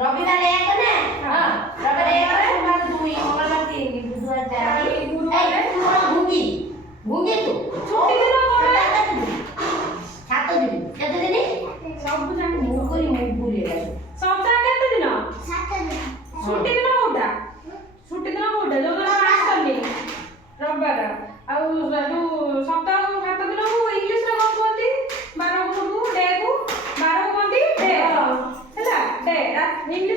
রবিবার এক না রবিবার এক সোমবার দুই মঙ্গলবার তিন বুধবার চার এই ভুগি ভুগি তো ছুটি দিন সাত দিন কত দিন সব জানি মুখ ভুলে গেল সপ্তাহে কেতে দিন ছুটি দিন কোটা ছুটি দিন কোটা ଯୋଉ ଦିନ ଆସନି ରବିବାର ଆଉ ଯୋଉ ସପ୍ତାହ 7 ଦିନକୁ ଇଂଲିଶ ରେ କଣ କୁହନ୍ତି 12 କୁ ଡେ କୁ 12 କୁହନ୍ତି ଡେ ହେଲା ଡେ ଇଂଲିଶ